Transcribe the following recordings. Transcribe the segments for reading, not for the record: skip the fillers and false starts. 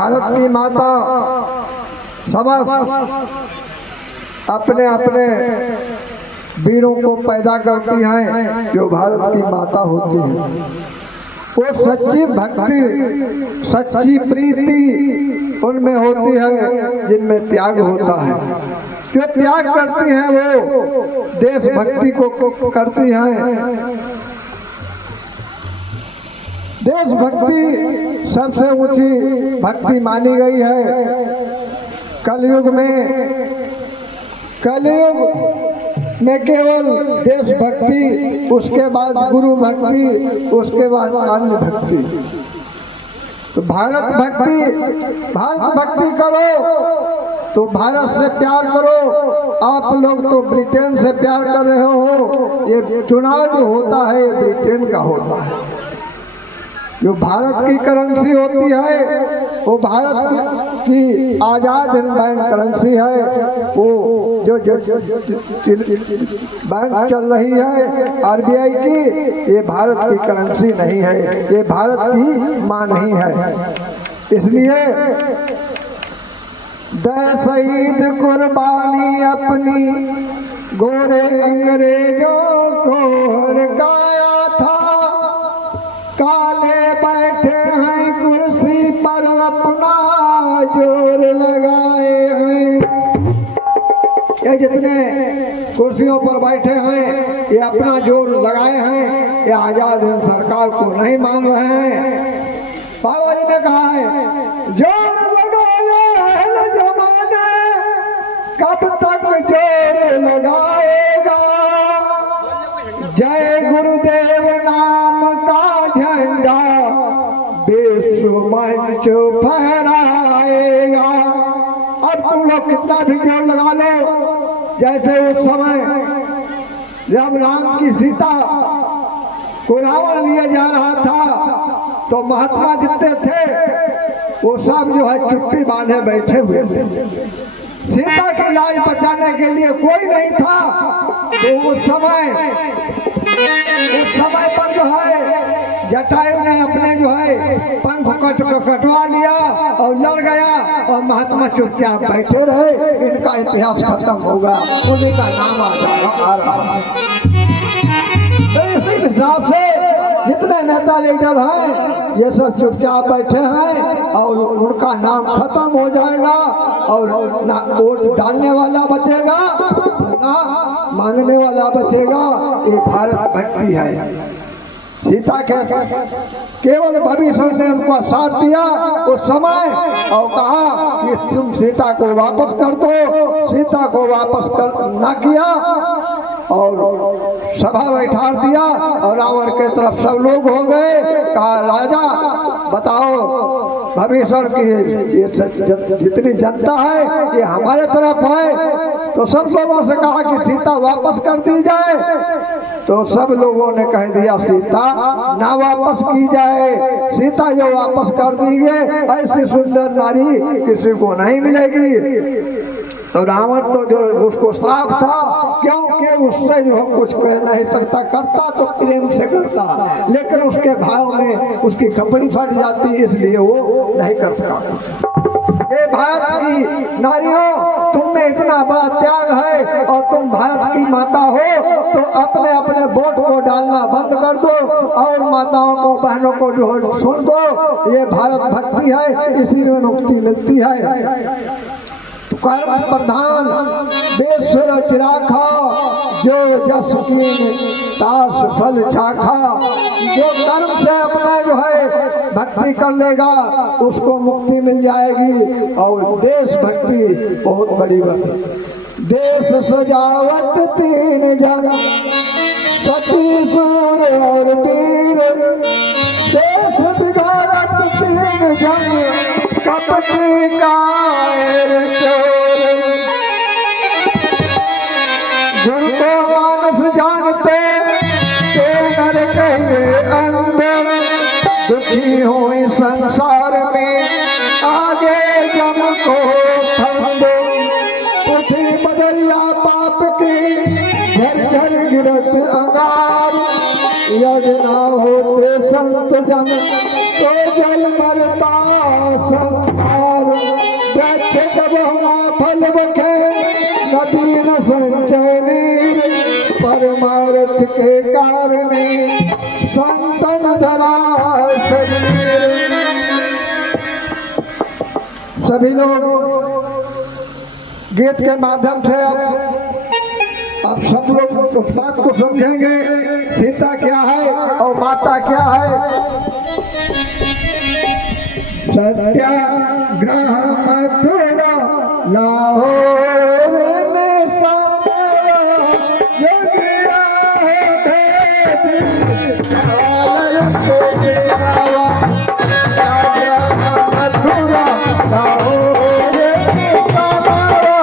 भारत की माता समस्त अपने अपने वीरों को पैदा करती हैं जो भारत की माता होती है। वो सच्ची भक्ति सच्ची प्रीति उनमें होती है जिनमें त्याग होता है। जो त्याग करती हैं वो देशभक्ति को करती हैं। देशभक्ति सबसे ऊंची भक्ति मानी गई है। कलयुग में केवल देशभक्ति, उसके बाद गुरु भक्ति, उसके बाद अन्य भक्ति। तो भारत भक्ति करो तो भारत से प्यार करो। आप लोग तो ब्रिटेन से प्यार कर रहे हो। ये चुनाव जो होता है ये ब्रिटेन का होता है। जो भारत की करेंसी होती है वो भारत की आज़ाद हिंद बैंक करेंसी है। वो जो बैंक चल रही है आरबीआई की, ये भारत की करेंसी नहीं है, ये भारत की माँ नहीं है। इसलिए दे शहीद कुर्बानी अपनी, गोरे अंग्रेजों को हरकाया था। काले बैठे हैं कुर्सी पर अपना जोर लगाए हैं। ये जितने कुर्सियों पर बैठे हैं ये अपना जोर लगाए हैं। ये आजाद हिंद सरकार को नहीं मान रहे हैं। बाबा जी ने कहा है जोर लगाए जमाने, कब तक जोर लगाएगा। जय गुरुदेव नाम का झंडा विश्व मंच फहराएगा। अब तुम लोग कितना भी जोर लगा लो। जैसे उस समय जब राम की सीता को रावण लिया जा रहा था तो महात्मा जितने थे वो सब जो है चुप्पी बांधे बैठे हुए थे। सीता की लाज बचाने के लिए कोई नहीं था। तो उस समय पर जो है जटायु ने अपने जो है पंख कटवा लिया और लड़ गया और महात्मा चुपचाप बैठे रहे। इनका इतिहास खत्म होगा, उन्हीं का नाम आ रहा है। तो इसी हिसाब से जितने नेता लीडर हैं ये सब चुपचाप बैठे हैं और उनका नाम खत्म हो जाएगा और ना वोट डालने वाला बचेगा ना मांगने वाला बचेगा। ये भारत भक्ति है। सीता के केवल भविष्य ने उनको साथ दिया उस समय और कहा कि तुम सीता को वापस कर दो। सीता को वापस कर ना किया और सभा बैठा दिया और रावण के तरफ सब लोग हो गए। कहा राजा बताओ भविष्य की ये जितनी जनता है ये हमारे तरफ है। तो सब लोगों से कहा कि सीता वापस कर दी जाए। तो सब लोगों ने कह दिया सीता ना वापस की जाए। सीता जो वापस कर दी है ऐसी सुंदर नारी किसी को नहीं मिलेगी। तो रावण तो जो उसको श्राप था क्योंकि उससे जो कुछ कह नहीं सकता, करता तो प्रेम से करता लेकिन उसके भाव में उसकी कपड़ी फट जाती इसलिए वो नहीं कर सका। ये भारत की नारियों तुम में इतना बड़ा त्याग है और तुम भारत की माता हो तो अपने अपने वोट को डालना बंद कर दो और माताओं को बहनों को जो सुन दो। ये भारत भक्ति है, इसी में मुक्ति मिलती है। कर्म प्रधान बेसुर चिराखा, जो जस कीन तास फल चाखा। जो कर्म से अपना जो है भक्ति कर लेगा उसको मुक्ति मिल जाएगी। और देश भक्ति बहुत बड़ी बात है। देश सजावत तीन जन, सती सूर और वीर। देश बिगाड़त तीन जन, कपटी कायर चोर। जिनको मानस जानते ते नर कहे अंदर। दुखी हो इस संसार में आगे जम को फंद। उठी बदलिया पाप की झर गिरत अंगार। यदि ना होते संत जन तो जल मरता संसार वृक्ष जब फल बखे नदी न संचयनी परमार्थ के कारणे संतन धरा शरीर। सभी लोग गीत के माध्यम से अब सब लोग उस बात को समझेंगे सीता क्या है और माता क्या है। सत्याग्रह मथुरा लाहौर में समाया योगिया मथुरा लाहौर में समाया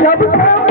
जब